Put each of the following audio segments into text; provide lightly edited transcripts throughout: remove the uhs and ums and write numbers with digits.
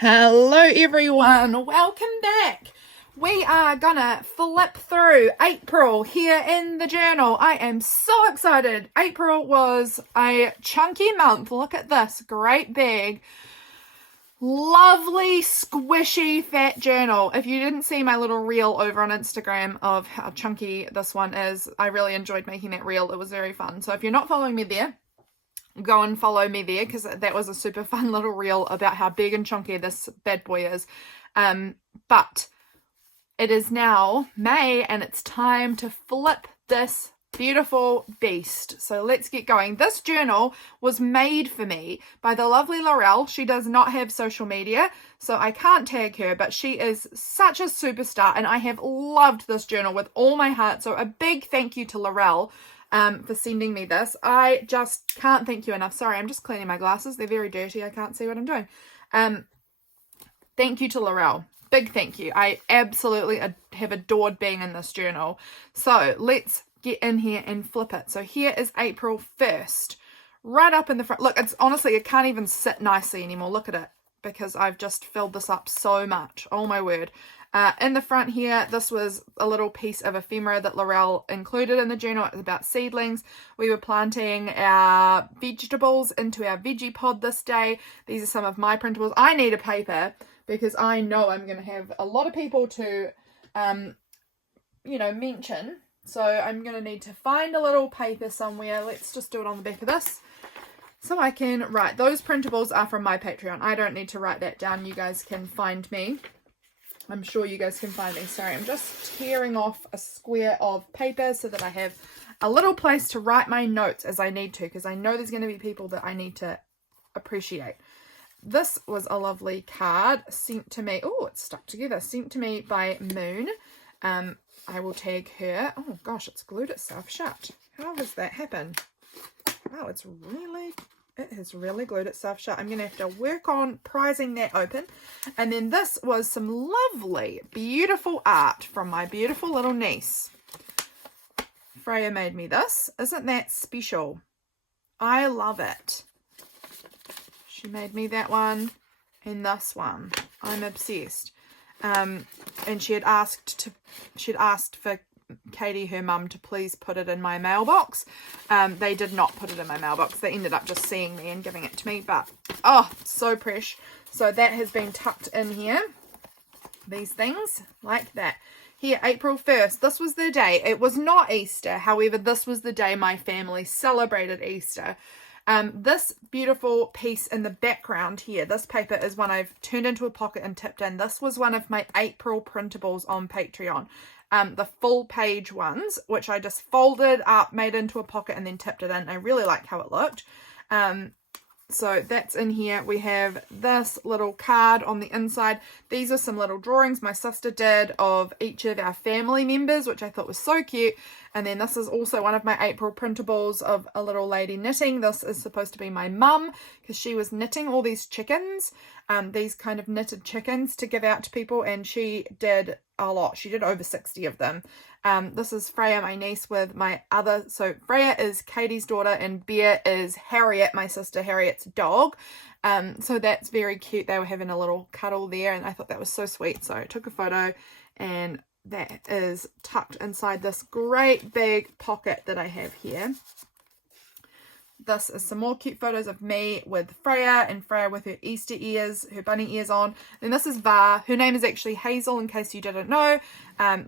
Hello everyone, welcome back. We are gonna flip through April here in the journal. I am so excited. April was a chunky month. Look at this great big, lovely, squishy, fat journal. If you didn't see my little reel over on Instagram of how chunky this one is, I really enjoyed making that reel. It was very fun. So if you're not following me there, go and follow me there, because that was a super fun little reel about how big and chunky this bad boy is. But it is now May and it's time to flip this beautiful beast. So let's get going. This journal was made for me by the lovely Laurelle. She does not have social media, so I can't tag her, but she is such a superstar and I have loved this journal with all my heart. So a big thank you to Laurelle for sending me this. I just can't thank you enough. Sorry, I'm just cleaning my glasses. They're very dirty. I can't see what I'm doing. Thank you to Laurelle. Big thank you. I absolutely have adored being in this journal. So let's get in here and flip it. So here is April 1st. Right up in the front. Look, it's honestly, it can't even sit nicely anymore. Look at it, because I've just filled this up so much. Oh my word. In the front here, this was a little piece of ephemera that Laurelle included in the journal. It was about seedlings. We were planting our vegetables into our veggie pod this day. These are some of my printables. I need a paper because I know I'm going to have a lot of people to, mention. So I'm going to need to find a little paper somewhere. Let's just do it on the back of this. So I can write. Those printables are from my Patreon. I don't need to write that down. You guys can find me. I'm sure you guys can find me. Sorry, I'm just tearing off a square of paper so that I have a little place to write my notes as I need to, because I know there's going to be people that I need to appreciate. This was a lovely card sent to me. Oh, it's stuck together. Sent to me by Moon. I will tag her. Oh gosh, it's glued itself shut. How has that happened? Wow, it has really glued itself shut. I'm going to have to work on prizing that open. And then this was some lovely, beautiful art from my beautiful little niece. Freya made me this. Isn't that special? I love it. She made me that one and this one. I'm obsessed. And she'd asked for Katie, her mum, to please put it in my mailbox. They did not put it in my mailbox. They ended up just seeing me and giving it to me, but oh, so fresh. So that has been tucked in here. These things like that. Here, April 1st. This was the day. It was not Easter. However, this was the day my family celebrated Easter. This beautiful piece in the background here, this paper is one I've turned into a pocket and tipped in. This was one of my April printables on Patreon. The full page ones, which I just folded up, made into a pocket and then tipped it in. I really like how it looked. So that's in here. We have this little card on the inside. These are some little drawings my sister did of each of our family members, which I thought was so cute. And then this is also one of my April printables of a little lady knitting. This is supposed to be my mum, because she was knitting all these chickens, these kind of knitted chickens to give out to people, and she did a lot. She did over 60 of them. This is Freya, my niece, with my other, so Freya is Katie's daughter and Bear is Harriet, my sister Harriet's dog. So that's very cute. They were having a little cuddle there and I thought that was so sweet. So I took a photo and that is tucked inside this great big pocket that I have here. This is some more cute photos of me with Freya, and Freya with her Easter ears, her bunny ears on. And this is Va. Her name is actually Hazel, in case you didn't know.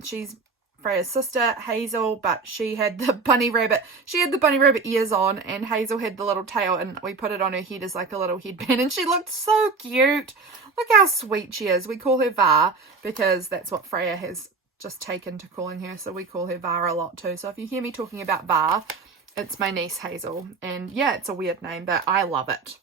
She's Freya's sister, Hazel, but she had the bunny rabbit. She had the bunny rabbit ears on, and Hazel had the little tail, and we put it on her head as like a little headband, and she looked so cute. Look how sweet she is. We call her Va because that's what Freya has just taken to calling her, so we call her Va a lot too. So if you hear me talking about Va, it's my niece Hazel, and yeah, it's a weird name, but I love it.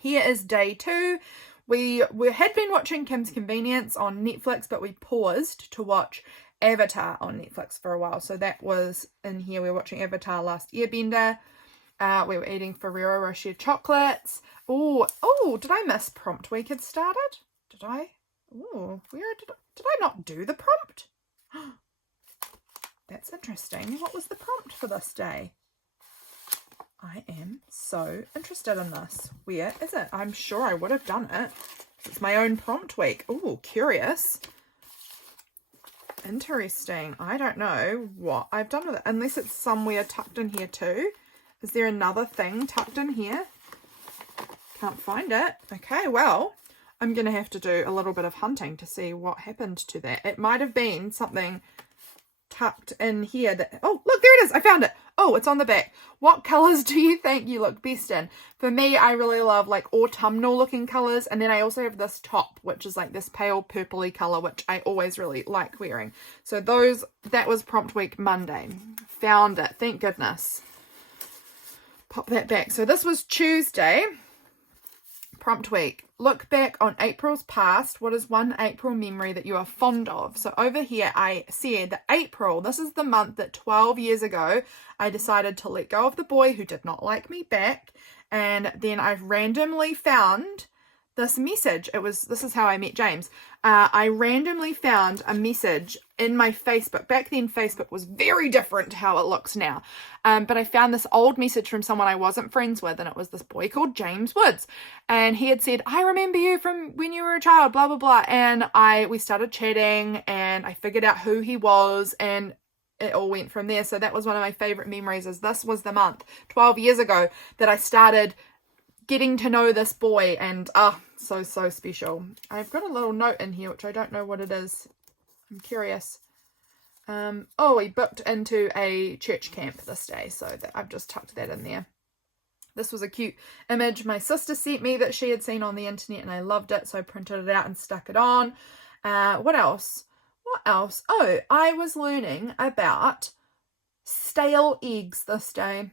Here is day 2. We had been watching Kim's Convenience on Netflix, but we paused to watch Avatar on Netflix for a while. So that was in here. We were watching Avatar Last Airbender. We were eating Ferrero Rocher chocolates. Oh, did I miss prompt week had started? Did I? Oh, did I not do the prompt? That's interesting. What was the prompt for this day? I am so interested in this. Where is it? I'm sure I would have done it. It's my own prompt week. Oh, curious. Interesting. I don't know what I've done with it. Unless it's somewhere tucked in here too. Is there another thing tucked in here? Can't find it. Okay, well, I'm going to have to do a little bit of hunting to see what happened to that. It might have been something tucked in here that... Oh, look, there it is. I found it. Oh, it's on the back. What colours do you think you look best in? For me, I really love like autumnal looking colours. And then I also have this top, which is like this pale purpley colour, which I always really like wearing. So that was prompt week Mundane. Found it. Thank goodness. Pop that back. So this was Tuesday. Prompt week. Look back on April's past. What is one April memory that you are fond of? So over here I said that April, this is the month that 12 years ago I decided to let go of the boy who did not like me back. And then I randomly found this message. This is how I met James. I randomly found a message in my Facebook. Back then, Facebook was very different to how it looks now. But I found this old message from someone I wasn't friends with, and it was this boy called James Woods. And he had said, I remember you from when you were a child, blah, blah, blah. And we started chatting, and I figured out who he was, and it all went from there. So that was one of my favorite memories, is this was the month 12 years ago that I started getting to know this boy, and so special. I've got a little note in here which I don't know what it is. I'm curious. We booked into a church camp this day, so I've just tucked that in there. This was a cute image my sister sent me that she had seen on the internet, and I loved it, so I printed it out and stuck it on. What else? Oh, I was learning about stale eggs this day.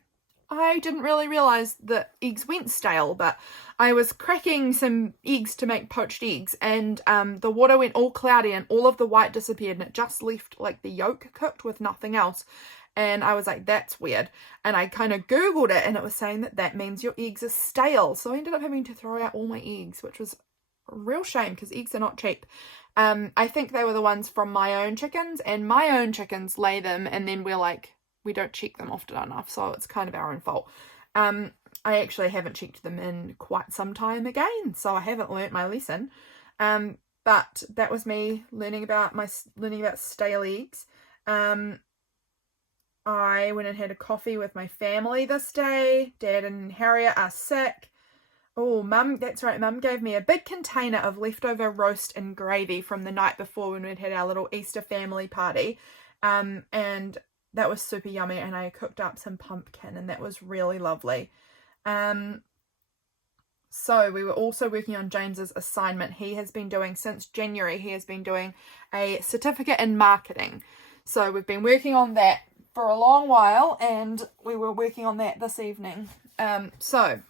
I didn't really realise that eggs went stale, but I was cracking some eggs to make poached eggs, and the water went all cloudy and all of the white disappeared, and it just left like the yolk cooked with nothing else. And I was like, that's weird. And I kind of Googled it, and it was saying that means your eggs are stale. So I ended up having to throw out all my eggs, which was a real shame because eggs are not cheap. I think they were the ones from my own chickens, and my own chickens lay them, and then we don't check them often enough, so it's kind of our own fault. I actually haven't checked them in quite some time again, so I haven't learnt my lesson. But that was me learning about stale eggs. I went and had a coffee with my family this day. Dad and Harriet are sick. Oh, Mum, that's right. Mum gave me a big container of leftover roast and gravy from the night before when we'd had our little Easter family party. And that was super yummy, and I cooked up some pumpkin, and that was really lovely. So we were also working on James's assignment. He has been doing, since January, he has been doing a certificate in marketing. So we've been working on that for a long while, and we were working on that this evening. So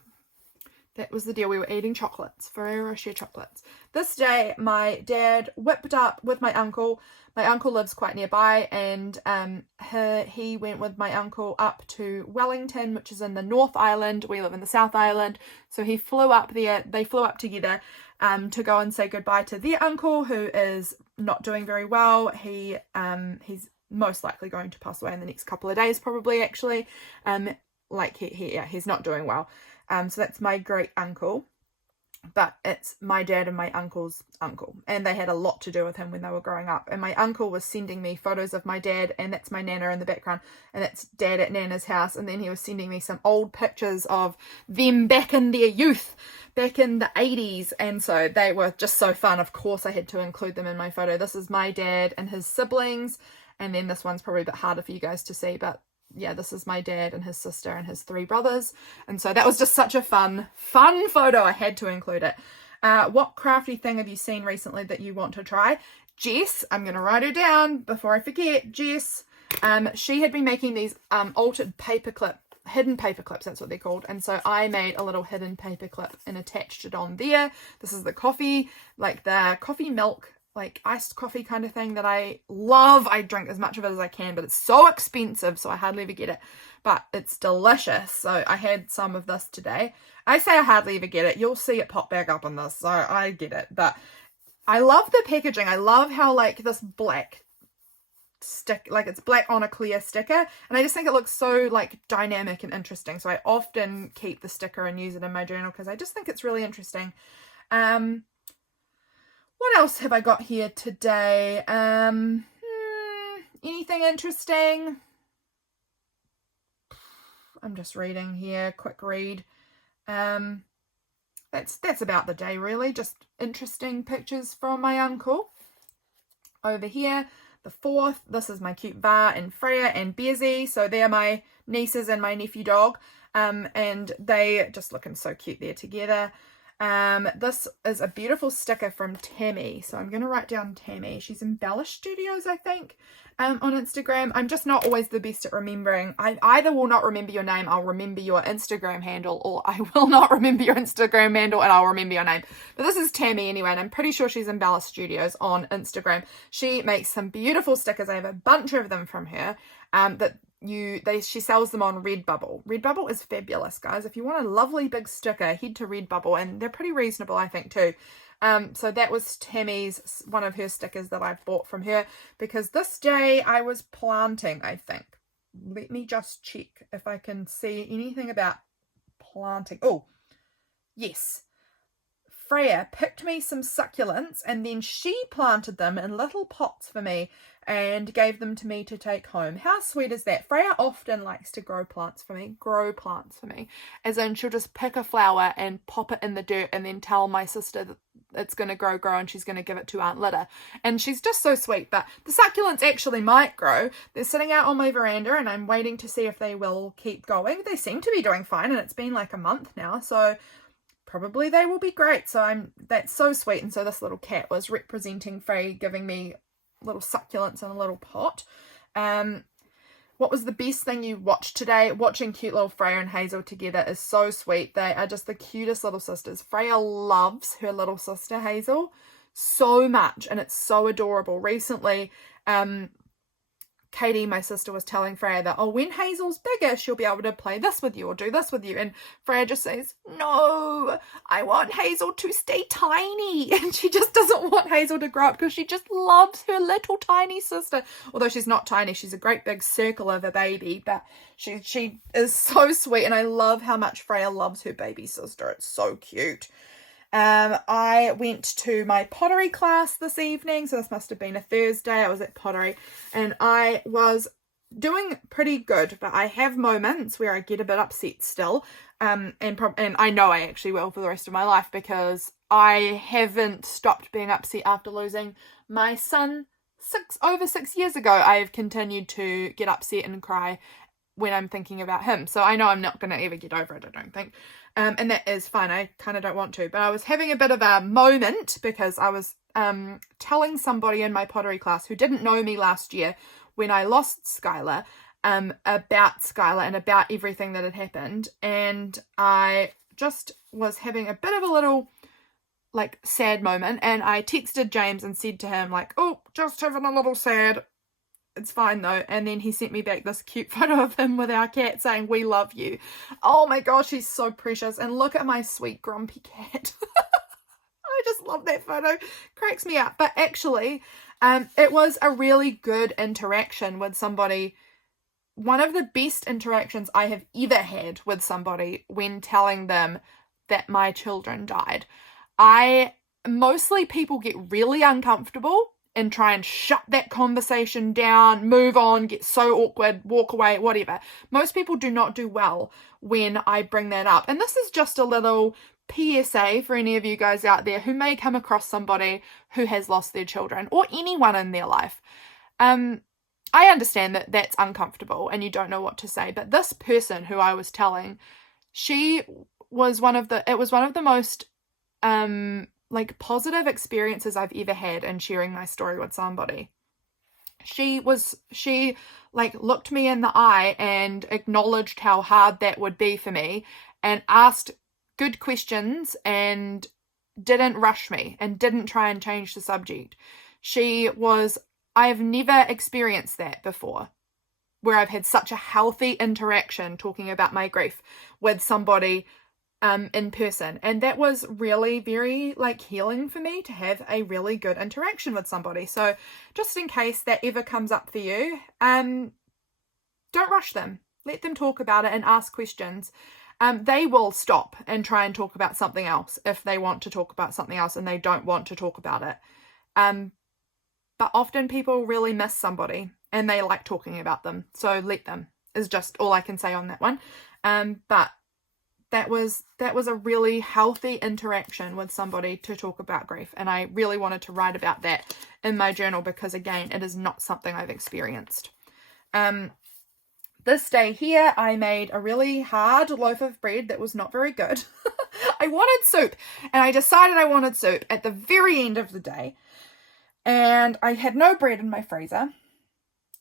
that was the deal. We were eating chocolates, Ferrero Rocher chocolates. This day, my dad whipped up with my uncle. My uncle lives quite nearby, and he went with my uncle up to Wellington, which is in the North Island. We live in the South Island. So he flew up there. They flew up together to go and say goodbye to their uncle, who is not doing very well. He's most likely going to pass away in the next couple of days, probably, actually. He's not doing well. So that's my great uncle. But it's my dad and my uncle's uncle, and they had a lot to do with him when they were growing up. And my uncle was sending me photos of my dad, and that's my nana in the background, and that's Dad at Nana's house. And then he was sending me some old pictures of them back in their youth, back in the 80s, and so they were just so fun. Of course I had to include them in my photo. This is my dad and his siblings, and then this one's probably a bit harder for you guys to see, but yeah, this is my dad and his sister and his 3 brothers. And so that was just such a fun photo. I had to include it. What crafty thing have you seen recently that you want to try? Jess, I'm going to write her down before I forget. Jess, she had been making these altered hidden paper clips, that's what they're called. And so I made a little hidden paper clip and attached it on there. This is the coffee milk, like iced coffee kind of thing that I love. I drink as much of it as I can, but it's so expensive, so I hardly ever get it, but it's delicious. So I had some of this today. I say I hardly ever get it. You'll see it pop back up on this, so I get it. But I love the packaging. I love how this black stick, it's black on a clear sticker, and I just think it looks so dynamic and interesting. So I often keep the sticker and use it in my journal because I just think it's really interesting. What else have I got here today? Anything interesting? I'm just reading here, quick read. That's about the day really, just interesting pictures from my uncle. Over here, the 4th, this is my cute Va and Freya and Bearsy, so they're my nieces and my nephew dog, and they just looking so cute there together. This is a beautiful sticker from Tammy, so I'm going to write down Tammy. She's Embellish Studios, I think, on Instagram. I'm just not always the best at remembering. I either will not remember your name, I'll remember your Instagram handle, or I will not remember your Instagram handle and I'll remember your name. But this is Tammy anyway, and I'm pretty sure she's Embellish Studios on Instagram. She makes some beautiful stickers. I have a bunch of them from her she sells them on Redbubble. Redbubble is fabulous, guys. If you want a lovely big sticker, head to Redbubble, and they're pretty reasonable, I think, too. So that was Tammy's, one of her stickers that I bought from her, because this day I was planting, I think. Let me just check if I can see anything about planting. Oh, yes. Freya picked me some succulents, and then she planted them in little pots for me and gave them to me to take home. How sweet is that? Freya often likes to grow plants for me, as in she'll just pick a flower and pop it in the dirt and then tell my sister that it's going to grow and she's going to give it to Aunt Lyda. And she's just so sweet. But the succulents actually might grow. They're sitting out on my veranda and I'm waiting to see if they will keep going. They seem to be doing fine, and it's been like a month now, so probably they will be great. So that's so sweet. And so this little cat was representing Frey, giving me little succulents in a little pot. What was the best thing you watched today? Watching cute little Freya and Hazel together is so sweet. They are just the cutest little sisters. Freya loves her little sister Hazel so much, and it's so adorable. Recently, Katie, my sister, was telling Freya that, oh, when Hazel's bigger, she'll be able to play this with you or do this with you. And Freya just says, no, I want Hazel to stay tiny. And she just doesn't want Hazel to grow up because she just loves her little tiny sister. Although she's not tiny, she's a great big circle of a baby, but she is so sweet. And I love how much Freya loves her baby sister. It's so cute. I went to my pottery class this evening, so this must have been a Thursday. I was at pottery and I was doing pretty good, but I have moments where I get a bit upset still, and I know I actually will for the rest of my life, because I haven't stopped being upset after losing my son over 6 years ago. I've continued to get upset and cry when I'm thinking about him, so I know I'm not going to ever get over it, I don't think. And that is fine. I kind of don't want to. But I was having a bit of a moment because I was telling somebody in my pottery class who didn't know me last year when I lost Skylar, about Skylar and about everything that had happened. And I just was having a bit of a little like sad moment. And I texted James and said to him like, oh, just having a little sad. It's fine though. And then he sent me back this cute photo of him with our cat saying, we love you. Oh my gosh, he's so precious. And look at my sweet grumpy cat. I just love that photo. Cracks me up. But actually, it was a really good interaction with somebody. One of the best interactions I have ever had with somebody when telling them that my children died. Mostly people get really uncomfortable and try and shut that conversation down, move on, get so awkward, walk away, whatever. Most people do not do well when I bring that up. And this is just a little PSA for any of you guys out there who may come across somebody who has lost their children or anyone in their life. I understand that that's uncomfortable and you don't know what to say, but this person who I was telling, it was one of the most like positive experiences I've ever had in sharing my story with somebody. She like looked me in the eye and acknowledged how hard that would be for me and asked good questions and didn't rush me and didn't try and change the subject. I've never experienced that before, where I've had such a healthy interaction talking about my grief with somebody in person, and that was really very like healing for me to have a really good interaction with somebody. So just in case that ever comes up for you, don't rush them, let them talk about it and ask questions. they will stop and try and talk about something else if they want to talk about something else and they don't want to talk about it. But often people really miss somebody and they like talking about them. So let them, is just all I can say on that one. But that was a really healthy interaction with somebody to talk about grief. And I really wanted to write about that in my journal because, again, it is not something I've experienced. This day here, I made a really hard loaf of bread that was not very good. I wanted soup, and I decided I wanted soup at the very end of the day. And I had no bread in my freezer,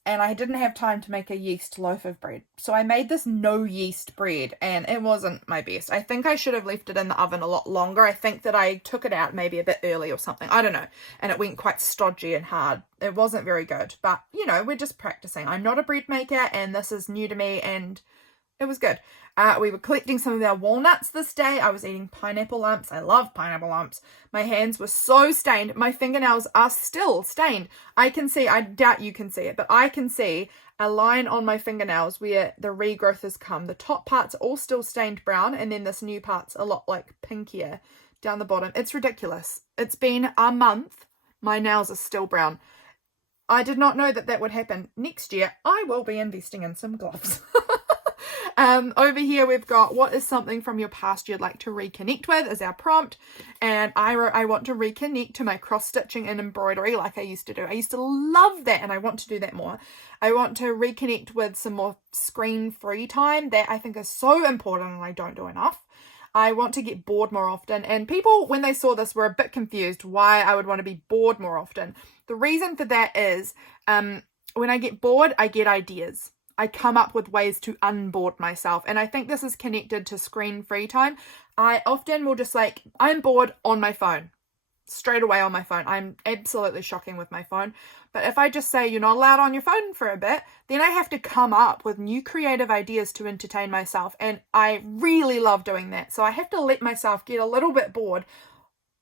and I didn't have time to make a yeast loaf of bread. So I made this no yeast bread, and it wasn't my best. I think I should have left it in the oven a lot longer. I think that I took it out maybe a bit early or something. I don't know. And it went quite stodgy and hard. It wasn't very good. But, you know, we're just practicing. I'm not a bread maker, and this is new to me, and it was good. We were collecting some of our walnuts this day. I was eating pineapple lumps. I love pineapple lumps. My hands were so stained. My fingernails are still stained. I can see, I doubt you can see it, but I can see a line on my fingernails where the regrowth has come. The top parts are all still stained brown, and then this new part's a lot like pinkier down the bottom. It's ridiculous. It's been a month. My nails are still brown. I did not know that that would happen. Next year, I will be investing in some gloves. Over here we've got what is something from your past you'd like to reconnect with is our prompt, and I wrote I want to reconnect to my cross stitching and embroidery like I used to do. I used to love that, and I want to do that more. I want to reconnect with some more screen free time that I think is so important and I don't do enough. I want to get bored more often, and people when they saw this were a bit confused why I would want to be bored more often. The reason for that is when I get bored I get ideas. I come up with ways to unboard myself. And I think this is connected to screen free time. I often will just I'm bored on my phone. Straight away on my phone. I'm absolutely shocking with my phone. But if I just say you're not allowed on your phone for a bit, then I have to come up with new creative ideas to entertain myself. And I really love doing that. So I have to let myself get a little bit bored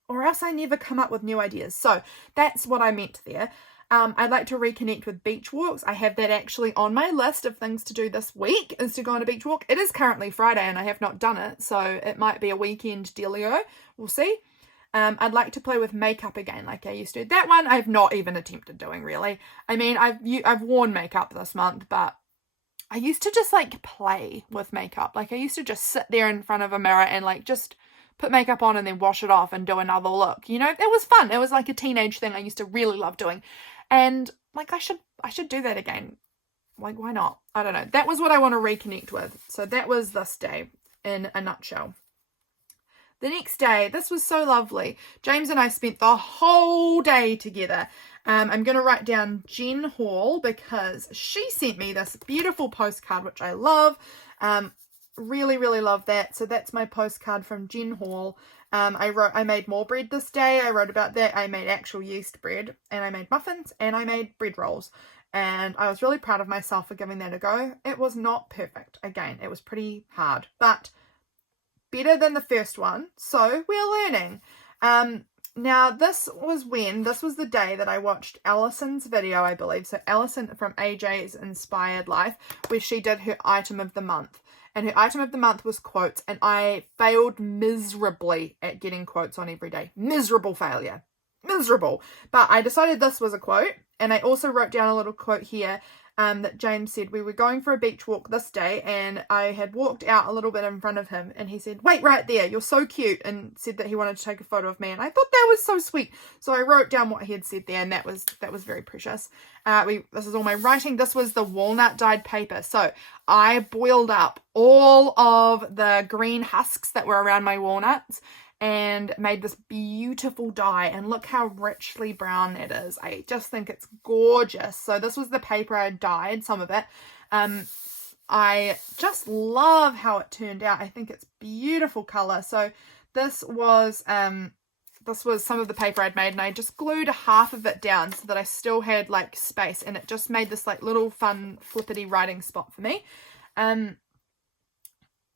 or else I never come up with new ideas. So that's what I meant there. I'd like to reconnect with beach walks. I have that actually on my list of things to do this week is to go on a beach walk. It is currently Friday and I have not done it, so it might be a weekend dealio. We'll see. I'd like to play with makeup again like I used to. That one I've not even attempted doing really. I mean, I've worn makeup this month, but I used to just play with makeup. I used to just sit there in front of a mirror and just put makeup on and then wash it off and do another look. You know, it was fun. It was like a teenage thing I used to really love doing. And I should do that again. Why not? I don't know. That was what I want to reconnect with. So that was this day in a nutshell. The next day, this was so lovely. James and I spent the whole day together. I'm going to write down Jen Hall because she sent me this beautiful postcard, which I love. Really, really love that. So that's my postcard from Jen Hall. I made more bread this day. I wrote about that. I made actual yeast bread and I made muffins and I made bread rolls. And I was really proud of myself for giving that a go. It was not perfect. Again, it was pretty hard, but better than the first one. So we're learning. Now this was the day that I watched Allison's video, I believe. So Allison from AJ's Inspired Life, where she did her item of the month. And her item of the month was quotes, and I failed miserably at getting quotes on every day. Miserable failure. Miserable. But I decided this was a quote, and I also wrote down a little quote here that James said. We were going for a beach walk this day, and I had walked out a little bit in front of him, and he said, "Wait right there, you're so cute," and said that he wanted to take a photo of me, and I thought that was so sweet. So I wrote down what he had said there, and that was very precious. This is all my writing. This was the walnut dyed paper. So I boiled up all of the green husks that were around my walnuts and made this beautiful dye, and look how richly brown that is. I just think it's gorgeous. So this was the paper I dyed, some of it. I just love how it turned out. I think it's beautiful color. So this was some of the paper I'd made, and I just glued half of it down so that I still had space, and it just made this little fun flippity writing spot for me.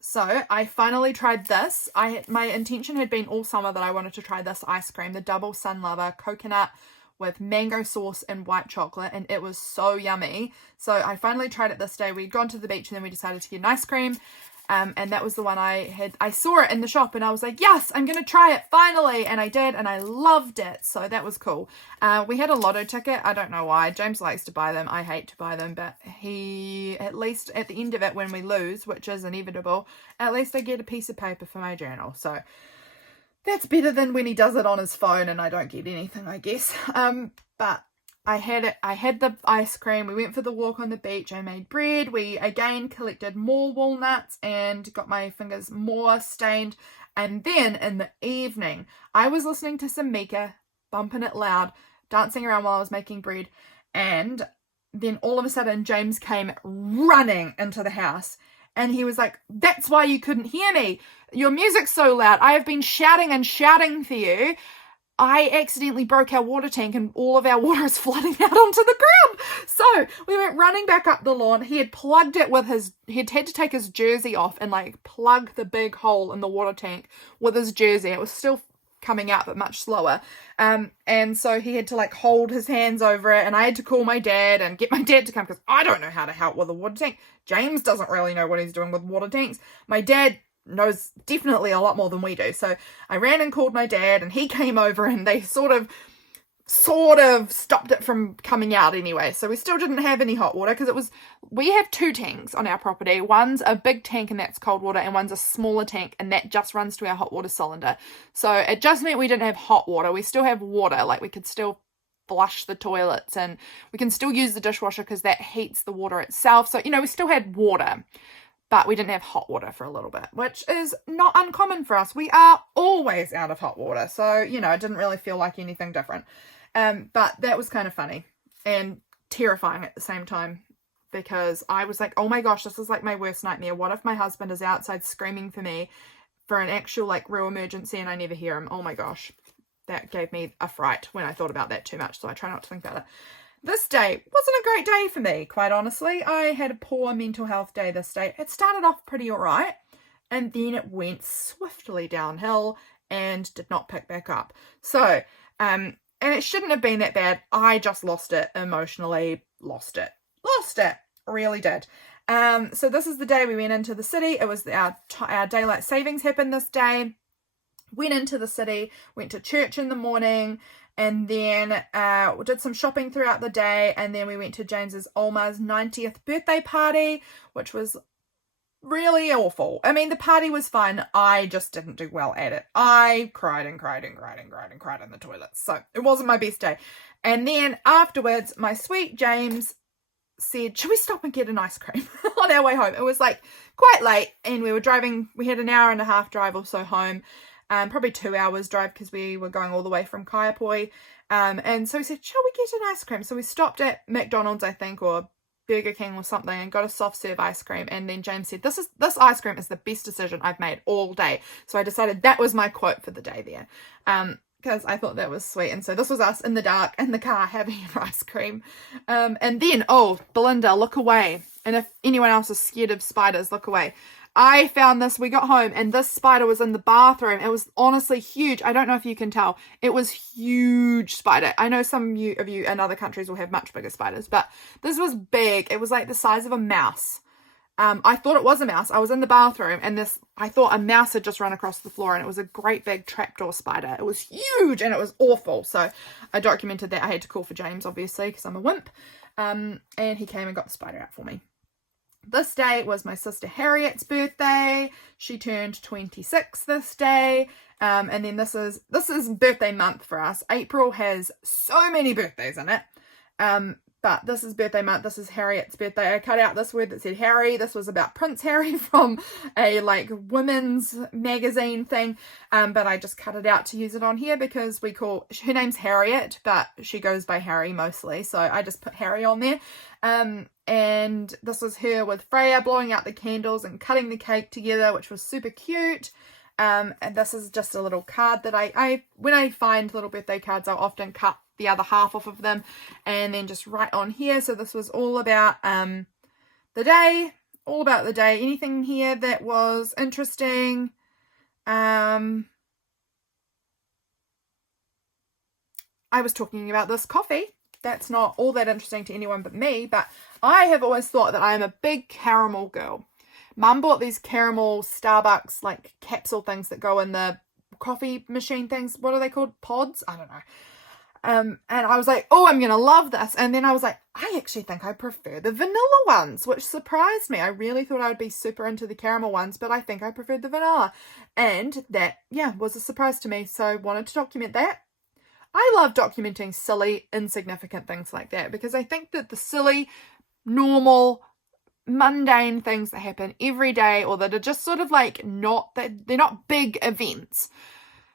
So I finally tried this. My intention had been all summer that I wanted to try this ice cream, the Double Sun Lover coconut with mango sauce and white chocolate, and it was so yummy. So I finally tried it this day. We'd gone to the beach and then we decided to get an ice cream. And that was the one I saw it in the shop and I was like, yes, I'm going to try it finally. And I did, and I loved it. So that was cool. We had a lotto ticket. I don't know why. James likes to buy them. I hate to buy them, but he, at least at the end of it, when we lose, which is inevitable, at least I get a piece of paper for my journal. So that's better than when he does it on his phone and I don't get anything, I guess. But I had it. I had the ice cream. We went for the walk on the beach. I made bread. We again collected more walnuts and got my fingers more stained. And then in the evening, I was listening to some Mika, bumping it loud, dancing around while I was making bread. And then all of a sudden, James came running into the house. And he was like, that's why you couldn't hear me. Your music's so loud. I have been shouting and shouting for you. I accidentally broke our water tank and all of our water is flooding out onto the ground. So we went running back up the lawn. He had plugged it with he'd had to take his jersey off and like plug the big hole in the water tank with his jersey. It was still coming out, but much slower. And so he had to like hold his hands over it, and I had to call my dad and get my dad to come because I don't know how to help with a water tank. James doesn't really know what he's doing with water tanks. My dad knows definitely a lot more than we do. So I ran and called my dad, and he came over, and they sort of stopped it from coming out anyway. So we still didn't have any hot water because we have 2 tanks on our property. One's a big tank and that's cold water, and one's a smaller tank and that just runs to our hot water cylinder. So it just meant we didn't have hot water. We still have water, like we could still flush the toilets and we can still use the dishwasher because that heats the water itself. So, we still had water, but we didn't have hot water for a little bit, which is not uncommon for us. We are always out of hot water. So, it didn't really feel like anything different. But that was kind of funny and terrifying at the same time because I was like, oh my gosh, this is like my worst nightmare. What if my husband is outside screaming for me for an actual like real emergency and I never hear him? Oh my gosh, that gave me a fright when I thought about that too much. So I try not to think about it. This day wasn't a great day for me, quite honestly. I had a poor mental health day this day. It started off pretty all right, and then it went swiftly downhill and did not pick back up. So, and it shouldn't have been that bad. I just lost it emotionally. Lost it. Really did. So this is the day we went into the city. It was our daylight savings happened this day. Went into the city, went to church in the morning, and then did some shopping throughout the day, and then we went to James's Olma's 90th birthday party, which was really awful. I mean, the party was fun. I just didn't do well at it. I cried and cried and cried and cried and cried in the toilets. So it wasn't my best day. And then afterwards, my sweet James said, should we stop and get an ice cream on our way home? It was like quite late and we were driving. We had an hour and a half drive or so home. Probably 2 hours drive because we were going all the way from Kaiapoi. And so we said, shall we get an ice cream? So we stopped at McDonald's, I think, or Burger King or something, and got a soft serve ice cream. And then James said, this ice cream is the best decision I've made all day. So I decided that was my quote for the day there. Because I thought that was sweet. And so this was us in the dark in the car having an ice cream. And then, Belinda, look away. And if anyone else is scared of spiders, look away. I found this, we got home, and this spider was in the bathroom. It was honestly huge. I don't know if you can tell. It was huge spider. I know some of you in other countries will have much bigger spiders, but this was big. It was like the size of a mouse. I thought it was a mouse. I was in the bathroom, and I thought a mouse had just run across the floor, and it was a great big trapdoor spider. It was huge, and it was awful. So I documented that. I had to call for James, obviously, because I'm a wimp. And he came and got the spider out for me. This day was my sister Harriet's birthday. She turned 26 this day. And then this is birthday month for us. April has so many birthdays in it. But this is birthday month. This is Harriet's birthday. I cut out this word that said Harry. This was about Prince Harry from a women's magazine thing. But I just cut it out to use it on here because her name's Harriet, but she goes by Harry mostly. So I just put Harry on there. And this was her with Freya blowing out the candles and cutting the cake together, which was super cute. And this is just a little card that I when I find little birthday cards, I'll often cut the other half off of them and then just write on here. So this was all about the day, anything here that was interesting. I was talking about this coffee. That's not all that interesting to anyone but me, but I have always thought that I am a big caramel girl. Mum bought these caramel Starbucks like capsule things that go in the coffee machine things. What are they called? Pods? I don't know. And I was like, oh, I'm going to love this. And then I was like, I actually think I prefer the vanilla ones, which surprised me. I really thought I would be super into the caramel ones, but I think I preferred the vanilla. And that, yeah, was a surprise to me. So I wanted to document that. I love documenting silly, insignificant things like that because I think that the silly, normal, mundane things that happen every day or that are just sort of like they're not big events.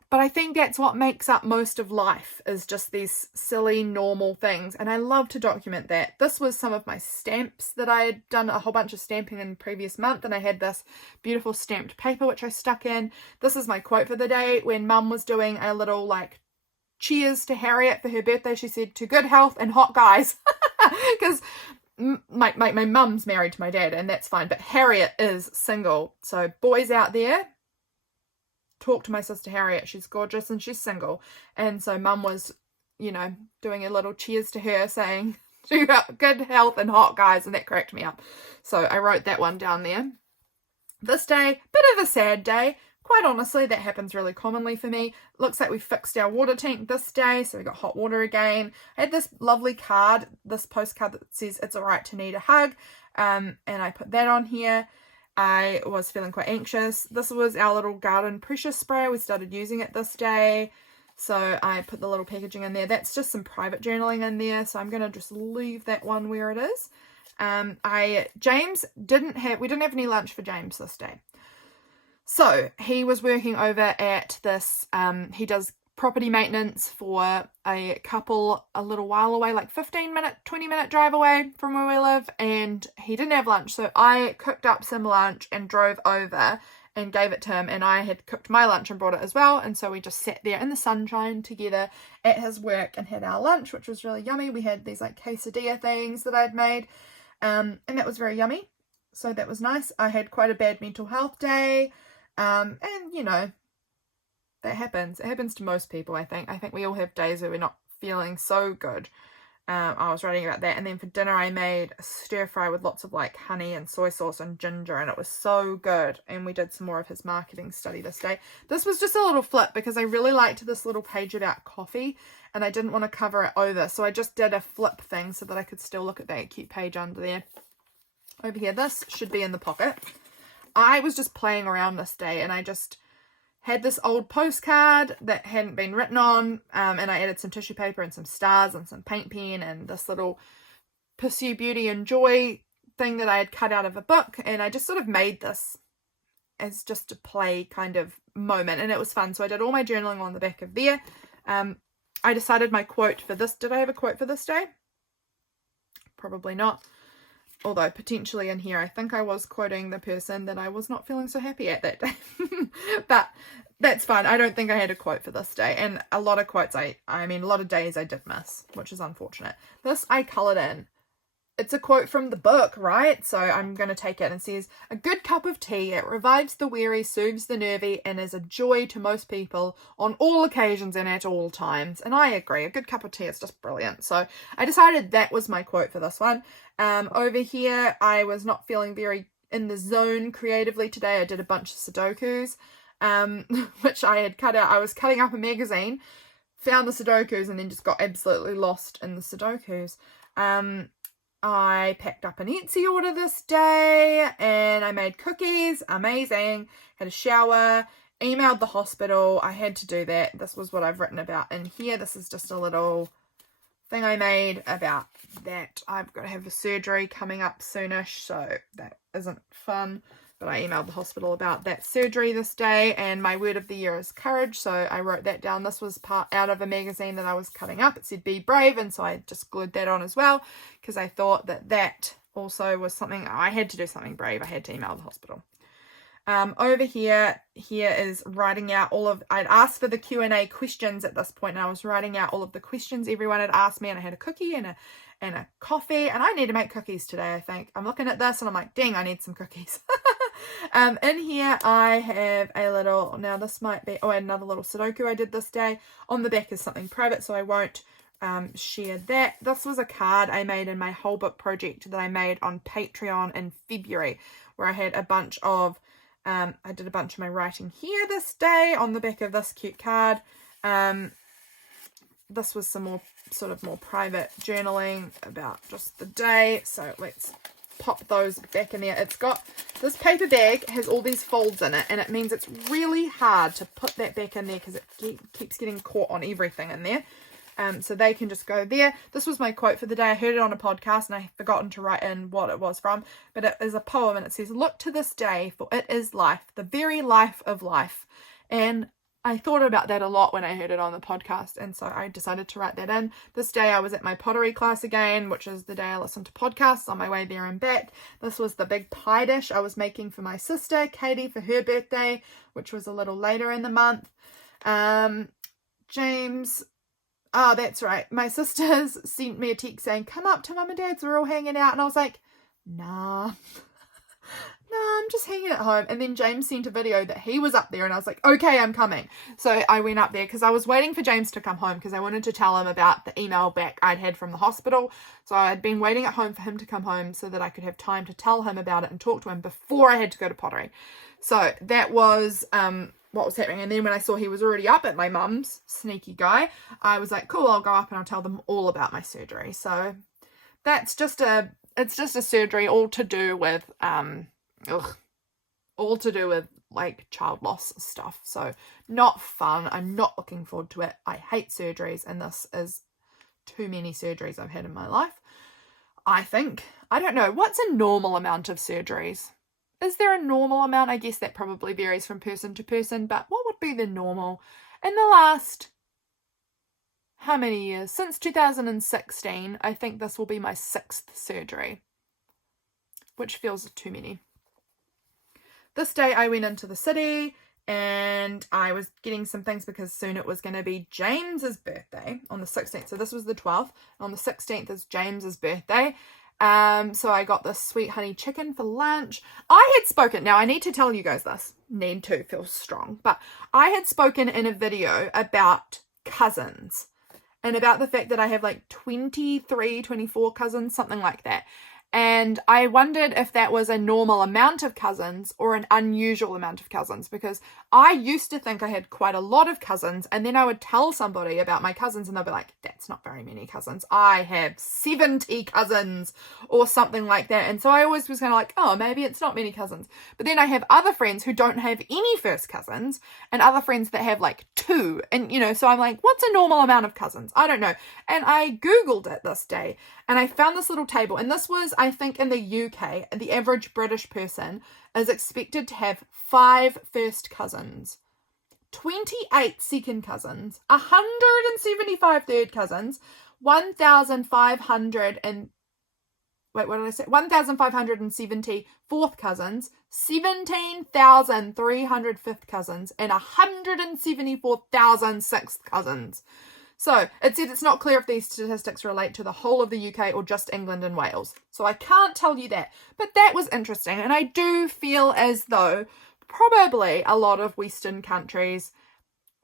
But I think that's what makes up most of life is just these silly, normal things. And I love to document that. This was some of my stamps that I had done a whole bunch of stamping in the previous month. And I had this beautiful stamped paper, which I stuck in. This is my quote for the day. When Mum was doing a little like cheers to Harriet for her birthday, she said, to good health and hot guys. Because my mum's married to my dad and that's fine. But Harriet is single. So boys out there, talk to my sister Harriet. She's gorgeous and she's single. And so Mum was, you know, doing a little cheers to her saying to good health and hot guys, and that cracked me up. So I wrote that one down there. This day, bit of a sad day. Quite honestly, that happens really commonly for me. Looks like we fixed our water tank this day, so we got hot water again. I had this lovely card, this postcard that says it's alright to need a hug, and I put that on here. I was feeling quite anxious. This was our little garden pressure spray. We started using it this day. So I put the little packaging in there. That's just some private journaling in there. So I'm going to just leave that one where it is. We didn't have any lunch for James this day. So he was working over at this, he does property maintenance for a couple a little while away, like 20-minute drive away from where we live, and he didn't have lunch, so I cooked up some lunch and drove over and gave it to him, and I had cooked my lunch and brought it as well, and so we just sat there in the sunshine together at his work and had our lunch, which was really yummy. We had these like quesadilla things that I'd made, and that was very yummy, so that was nice. I had quite a bad mental health day, and you know, that happens. It happens to most people, I think. I think we all have days where we're not feeling so good. I was writing about that. And then for dinner, I made a stir fry with lots of like honey and soy sauce and ginger. And it was so good. And we did some more of his marketing study this day. This was just a little flip because I really liked this little page about coffee. And I didn't want to cover it over. So I just did a flip thing so that I could still look at that cute page under there. Over here, this should be in the pocket. I was just playing around this day and I just had this old postcard that hadn't been written on, and I added some tissue paper and some stars and some paint pen and this little Pursue Beauty and Joy thing that I had cut out of a book, and I just sort of made this as just a play kind of moment, and it was fun. So I did all my journaling on the back of there. I decided my quote for this. Did I have a quote for this day? Probably not. Although potentially in here, I think I was quoting the person that I was not feeling so happy at that day. But that's fine. I don't think I had a quote for this day. And a lot of quotes, a lot of days I did miss, which is unfortunate. This I coloured in. It's a quote from the book, right? So I'm going to take it, and it says, a good cup of tea, it revives the weary, soothes the nervy, and is a joy to most people on all occasions and at all times. And I agree, a good cup of tea is just brilliant. So I decided that was my quote for this one. Over here, I was not feeling very in the zone creatively today. I did a bunch of Sudokus, which I had cut out. I was cutting up a magazine, found the Sudokus, and then just got absolutely lost in the Sudokus. I packed up an Etsy order this day and I made cookies. Amazing. Had a shower, emailed the hospital. I had to do that. This was what I've written about in here. This is just a little thing I made about that. I've got to have a surgery coming up soonish, so that isn't fun. But I emailed the hospital about that surgery this day, and my word of the year is courage, so I wrote that down. This was part out of a magazine that I was cutting up. It said be brave, and so I just glued that on as well, because I thought that that also was something, I had to do something brave. I had to email the hospital. Over here is writing out I'd asked for the Q&A questions at this point, and I was writing out all of the questions everyone had asked me, and I had a cookie and a coffee, and I need to make cookies today, I think. I'm looking at this and I'm like, dang, I need some cookies. In here I have a little, now this might be, another little Sudoku I did this day. On the back is something private, so I won't shared that. This was a card I made in my whole book project that I made on Patreon in February, where I had a bunch of I did a bunch of my writing here this day on the back of this cute card. This was some more more private journaling about just the day. So let's pop those back in there. It's got, this paper bag has all these folds in it, and it means it's really hard to put that back in there because it keeps getting caught on everything in there. So they can just go there. This was my quote for the day. I heard it on a podcast and I forgotten to write in what it was from, but it is a poem and it says, "Look to this day, for it is life, the very life of life." And I thought about that a lot when I heard it on the podcast, and so I decided to write that in. This day I was at my pottery class again, which is the day I listen to podcasts on my way there and back. This was the big pie dish I was making for my sister, Katie, for her birthday, which was a little later in the month. James... Oh, that's right. My sisters sent me a text saying, "Come up to Mum and Dad's, we're all hanging out." And I was like, nah, I'm just hanging at home. And then James sent a video that he was up there and I was like, okay, I'm coming. So I went up there because I was waiting for James to come home because I wanted to tell him about the email back I'd had from the hospital. So I'd been waiting at home for him to come home so that I could have time to tell him about it and talk to him before I had to go to pottery. So that was... what was happening. And then when I saw he was already up at my mum's, sneaky guy, I was like, cool, I'll go up and I'll tell them all about my surgery. So that's just it's just a surgery all to do with like child loss stuff. So not fun. I'm not looking forward to it. I hate surgeries, and this is too many surgeries I've had in my life. I think, I don't know, what's a normal amount of surgeries? Is there a normal amount? I guess that probably varies from person to person, but what would be the normal? In the last, how many years? Since 2016, I think this will be my 6th surgery, which feels too many. This day I went into the city and I was getting some things because soon it was going to be James's birthday on the 16th. So this was the 12th. On the 16th is James's birthday. So I got this sweet honey chicken for lunch. I had spoken, now I need to tell you guys this, need to, feels strong, but I had spoken in a video about cousins and about the fact that I have like 23, 24 cousins, something like that. And I wondered if that was a normal amount of cousins or an unusual amount of cousins, because I used to think I had quite a lot of cousins, and then I would tell somebody about my cousins and they'll be like, that's not very many cousins. I have 70 cousins or something like that. And so I always was kind of like, oh, maybe it's not many cousins. But then I have other friends who don't have any first cousins and other friends that have like 2. And, you know, so I'm like, what's a normal amount of cousins? I don't know. And I Googled it this day and I found this little table, and this was, I think, in the UK, the average British person is expected to have 5 first cousins, 28 second cousins, 175 third cousins, 1,570 fourth cousins, 17,300 fifth cousins, and 174,000 sixth cousins. So it said it's not clear if these statistics relate to the whole of the UK or just England and Wales. So I can't tell you that. But that was interesting. And I do feel as though probably a lot of Western countries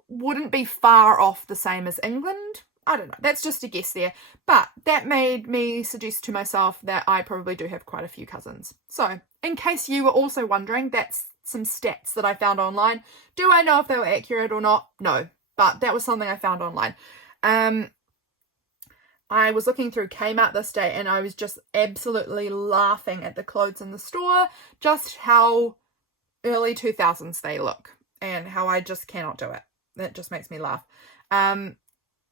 wouldn't be far off the same as England. I don't know. That's just a guess there. But that made me suggest to myself that I probably do have quite a few cousins. So in case you were also wondering, that's some stats that I found online. Do I know if they were accurate or not? No. But that was something I found online. I was looking through Kmart this day and I was just absolutely laughing at the clothes in the store, just how early 2000s they look and how I just cannot do it. That just makes me laugh.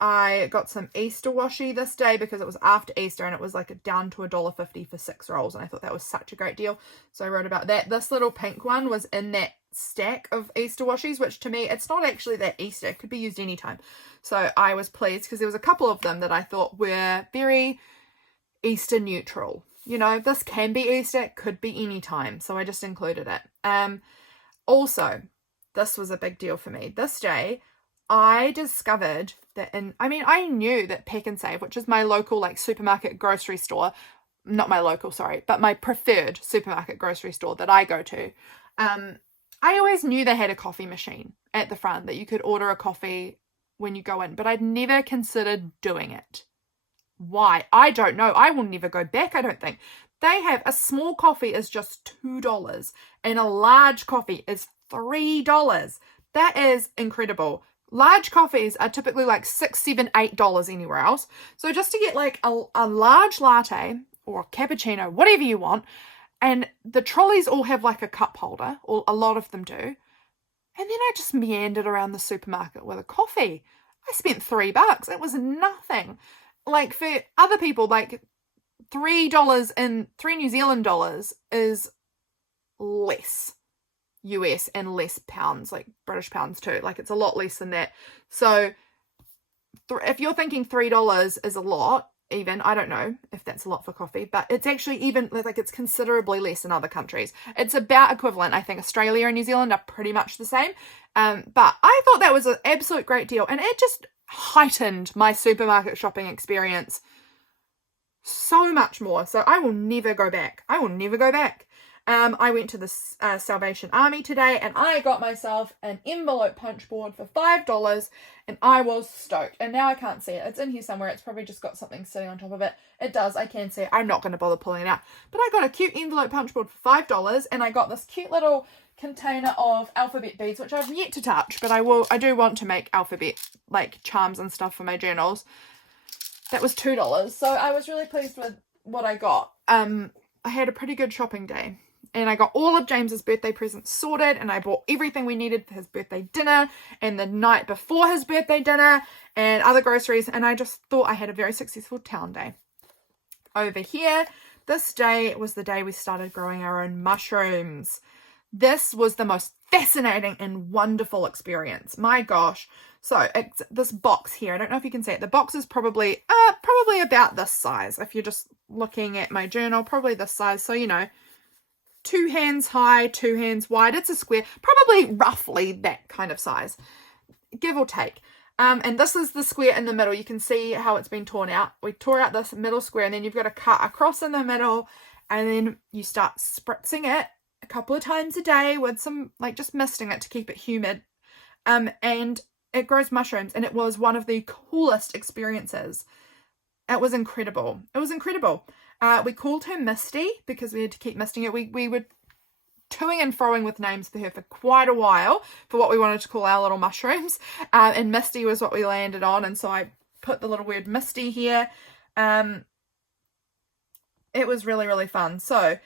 I got some Easter washi this day because it was after Easter and it was like down to $1.50 for 6 rolls, and I thought that was such a great deal. So I wrote about that. This little pink one was in that stack of Easter washies, which to me, it's not actually that Easter. It could be used anytime. So I was pleased because there was a couple of them that I thought were very Easter neutral. You know, this can be Easter, it could be anytime. So I just included it. Also, this was a big deal for me. This day, I discovered that I knew that Pack and Save, which is my local like supermarket grocery store, not my local, sorry, but my preferred supermarket grocery store that I go to, I always knew they had a coffee machine at the front that you could order a coffee when you go in, but I'd never considered doing it. Why? I don't know. I will never go back, I don't think. They have a small coffee is just $2 and a large coffee is $3. That is incredible. Large coffees are typically like $6, $7, $8 anywhere else. So just to get like a large latte or a cappuccino, whatever you want, and the trolleys all have like a cup holder, or a lot of them do. And then I just meandered around the supermarket with a coffee. I spent $3. It was nothing. Like for other people, like $3 and $3 New Zealand dollars is less US and less pounds, like British pounds too. Like it's a lot less than that. So if you're thinking $3 is a lot, even, I don't know if that's a lot for coffee, but it's actually even like it's considerably less in other countries. It's about equivalent. I think Australia and New Zealand are pretty much the same. But I thought that was an absolute great deal, and it just heightened my supermarket shopping experience so much more. So I will never go back. I will never go back. I went to the Salvation Army today and I got myself an envelope punch board for $5 and I was stoked. And now I can't see it. It's in here somewhere. It's probably just got something sitting on top of it. It does. I can see it. I'm not going to bother pulling it out. But I got a cute envelope punch board for $5 and I got this cute little container of alphabet beads, which I've yet to touch, but I do want to make alphabet like charms and stuff for my journals. That was $2. So I was really pleased with what I got. I had a pretty good shopping day. And I got all of James's birthday presents sorted, and I bought everything we needed for his birthday dinner and the night before his birthday dinner and other groceries, and I just thought I had a very successful town day. Over here, this day was the day we started growing our own mushrooms. This was the most fascinating and wonderful experience. My gosh. So it's this box here. I don't know if you can see it. The box is probably about this size. If you're just looking at my journal, probably this size. So, 2 hands high, 2 hands wide. It's a square, probably roughly that kind of size, give or take. And this is the square in the middle. You can see how it's been torn out. We tore out this middle square, and then you've got to cut across in the middle, and then you start spritzing it a couple of times a day with some, like, just misting it to keep it humid. And it grows mushrooms, and it was one of the coolest experiences. It was incredible. It was incredible. We called her Misty because we had to keep misting it. We were toing and froing with names for her for quite a while for what we wanted to call our little mushrooms. And Misty was what we landed on. And so I put the little word Misty here. It was really, really fun. So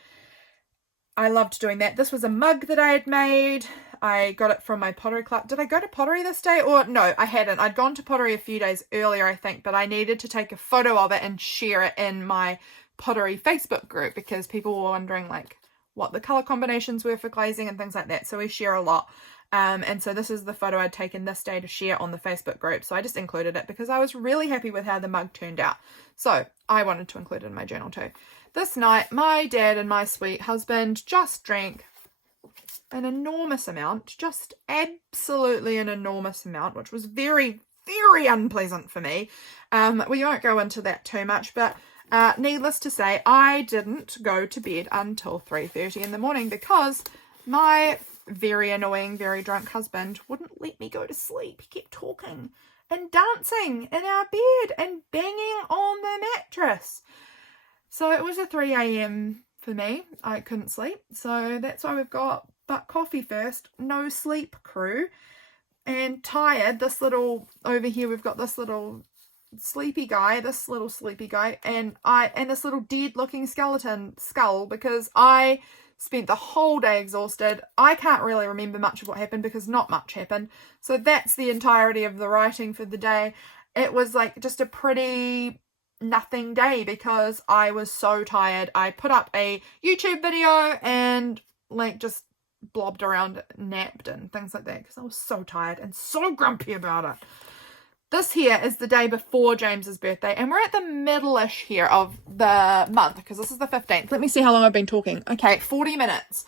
I loved doing that. This was a mug that I had made. I got it from my pottery club. Did I go to pottery this day? Or no, I hadn't. I'd gone to pottery a few days earlier, I think, but I needed to take a photo of it and share it in my pottery Facebook group because people were wondering like what the color combinations were for glazing and things like that. So we share a lot. And so this is the photo I'd taken this day to share on the Facebook group. So I just included it because I was really happy with how the mug turned out. So I wanted to include it in my journal too. This night, my dad and my sweet husband just drank an enormous amount, just absolutely an enormous amount, which was very, very unpleasant for me. We won't go into that too much, but needless to say, I didn't go to bed until 3:30 in the morning because my very annoying, very drunk husband wouldn't let me go to sleep. He kept talking and dancing in our bed and banging on the mattress. So it was a 3 a.m. for me. I couldn't sleep. So that's why we've got but coffee first, no sleep crew. And tired, this little, over here we've got this little sleepy guy, and this little dead looking skeleton skull because I spent the whole day exhausted. I can't really remember much of what happened because not much happened. So that's the entirety of the writing for the day. It was like just a pretty nothing day because I was so tired. I put up a YouTube video and like just blobbed around, napped and things like that because I was so tired and so grumpy about it. This here is the day before James's birthday, and we're at the middle-ish here of the month because this is the 15th. Let me see how long I've been talking. Okay, 40 minutes.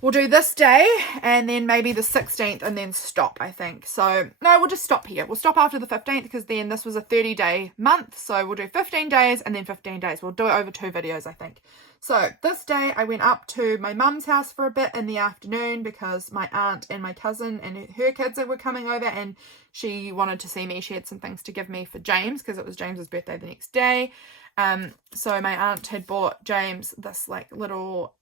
we'll do this day and then maybe the 16th and then stop, I think. So, no, we'll just stop here. We'll stop after the 15th because then this was a 30-day month. So we'll do 15 days and then 15 days. We'll do it over 2 videos, I think. So this day I went up to my mum's house for a bit in the afternoon because my aunt and my cousin and her kids were coming over and she wanted to see me. She had some things to give me for James because it was James's birthday the next day. So my aunt had bought James this like little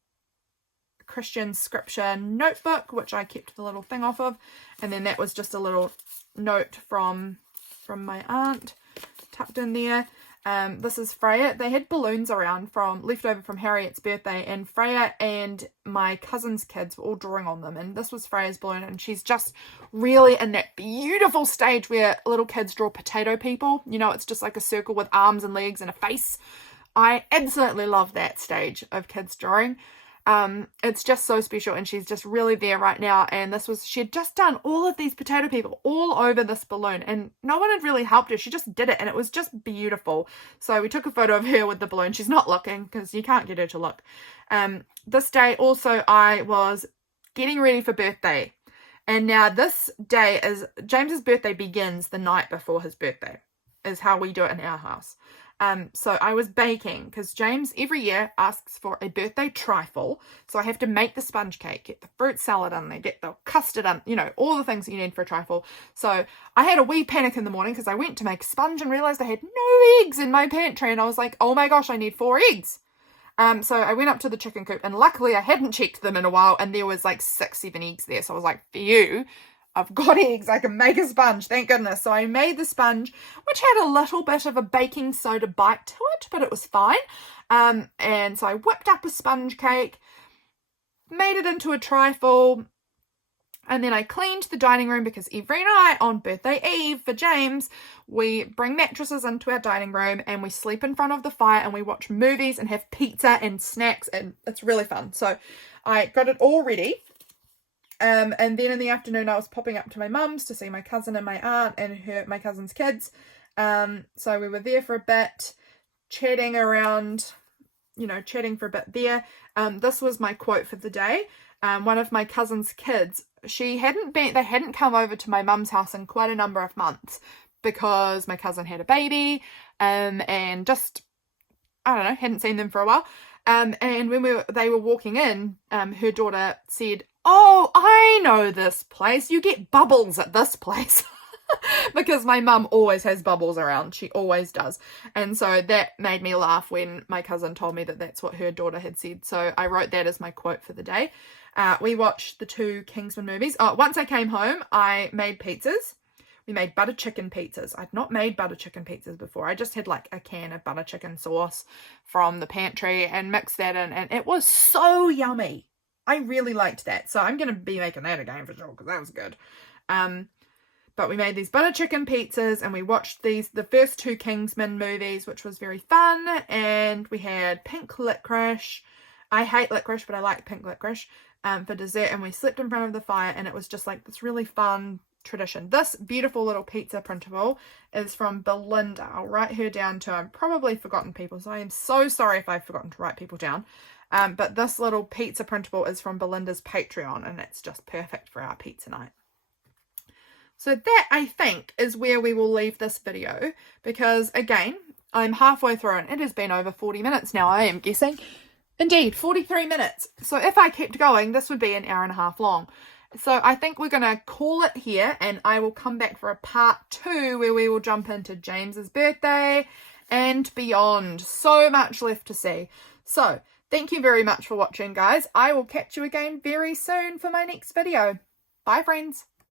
Christian scripture notebook, which I kept the little thing off of, and then that was just a little note from my aunt tucked in there. This is Freya. They had balloons around left over from Harriet's birthday, and Freya and my cousin's kids were all drawing on them, and this was Freya's balloon, and she's just really in that beautiful stage where little kids draw potato people. You know, it's just like a circle with arms and legs and a face. I absolutely love that stage of kids drawing. It's just so special, and she's just really there right now. And she had just done all of these potato people all over this balloon, and no one had really helped her. She just did it, and it was just beautiful. So we took a photo of her with the balloon. She's not looking because you can't get her to look. This day also I was getting ready for birthday, and now this day is James's birthday begins the night before his birthday is how we do it in our house. So I was baking because James every year asks for a birthday trifle. So I have to make the sponge cake, get the fruit salad in there, get the custard in, you know, all the things that you need for a trifle. So I had a wee panic in the morning because I went to make a sponge and realized I had no eggs in my pantry. And I was like, oh my gosh, I need 4 eggs. So I went up to the chicken coop, and luckily I hadn't checked them in a while, and there was like 6-7 eggs there. So I was like, phew, I've got eggs, I can make a sponge, thank goodness. So I made the sponge, which had a little bit of a baking soda bite to it, but it was fine. And so I whipped up a sponge cake, made it into a trifle, and then I cleaned the dining room because every night on birthday eve for James, we bring mattresses into our dining room and we sleep in front of the fire and we watch movies and have pizza and snacks, and it's really fun. So I got it all ready. And then in the afternoon I was popping up to my mum's to see my cousin and my aunt and my cousin's kids. So we were there for a bit, chatting around, chatting for a bit there. This was my quote for the day. One of my cousin's kids, they hadn't come over to my mum's house in quite a number of months because my cousin had a baby, and just, I don't know, hadn't seen them for a while. And when they were walking in, her daughter said, "Oh, I know this place. You get bubbles at this place." Because my mum always has bubbles around. She always does. And so that made me laugh when my cousin told me that that's what her daughter had said. So I wrote that as my quote for the day. We watched the 2 Kingsman movies. Once I came home, I made pizzas. We made butter chicken pizzas. I'd not made butter chicken pizzas before. I just had like a can of butter chicken sauce from the pantry and mixed that in. And it was so yummy. I really liked that. So I'm going to be making that again for sure because that was good. But we made these butter chicken pizzas and we watched the first 2 Kingsman movies, which was very fun. And we had pink licorice. I hate licorice, but I like pink licorice for dessert. And we slept in front of the fire, and it was just like this really fun tradition. This beautiful little pizza printable is from Belinda. I'll write her down too. I've probably forgotten people, so I am so sorry if I've forgotten to write people down. But this little pizza printable is from Belinda's Patreon, and it's just perfect for our pizza night. So that, I think, is where we will leave this video, because again, I'm halfway through and it has been over 40 minutes now, I am guessing. Indeed, 43 minutes. So if I kept going, this would be an hour and a half long. So I think we're going to call it here, and I will come back for a part 2 where we will jump into James's birthday and beyond. So much left to see. So thank you very much for watching, guys. I will catch you again very soon for my next video. Bye, friends.